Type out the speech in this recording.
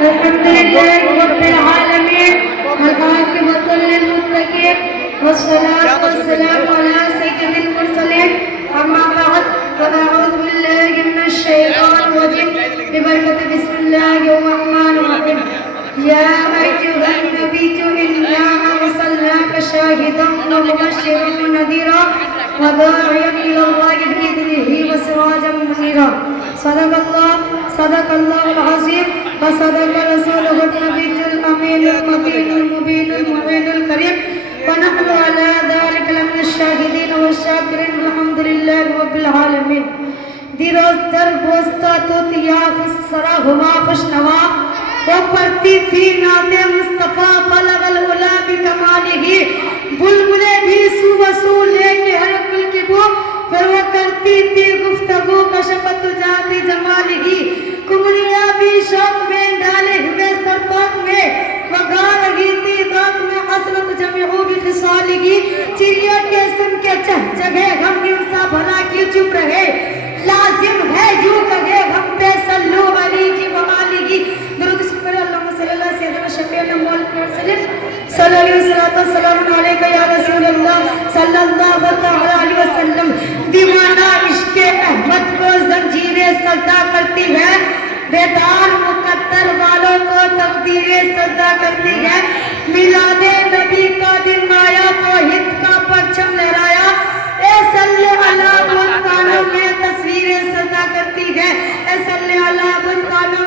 الحمد لله رب العالمين والعاقبة للمتقين والصلاة والسلام على سيد المرسلين أما بعد فأعوذ بالله من الشيطان الرجيم ببركة بسم الله الرحمن الرحيم يا أيها النبي إنا أرسلناك شاهدا ومبشرا ونذيرا وداعيا إلى الله بإذنه وسراجا منيرا صدق الله العظيم وصدق رسوله النبي الأمين المتين المبين المعين الكريم ونحن على ذلك لمن الشاهدين والشاكرين والحمد لله رب العالمين دیروز در گوستا توتیا خسرا ہما خوشنوا وہ پڑھتی تھی نعت مصطفیٰ بلغ العلا بکمالہ بلبلے بھی سو وسو لے کے ہر گل کی بو پھر وہ کرتی تھی گفتگو کشفت جاتی جمالہ کمریاں بھی شوق میں ڈالے ہوئے سرپاک میں وگا رہی تھی دانت میں حسرت جمعو بخصالہ چڑیا کے سن کے چہچگے غم انسا بھلا کی چپ رہے لازم ہے جو کہے ہم پہ صلو علیہ وآلہ درود شکر اللہم صلی اللہ سیدنا شفیعنا مولانا وسلم صلی اللہ علیہ وسلم علیکہ یا رسول اللہ صلی اللہ علیہ وسلم دیوانہ عشق احمد کو زنجیریں سجدہ کرتی ہے بیدار مقدر والوں کو تقدیریں سجدہ کرتی ہے میلاد نبی کا دن آیا توحید کا پرچم لہرایا اے صلی اللہ بن کانوں میں تصویریں سجدہ کرتی ہے اے صلی اللہ بن کانوں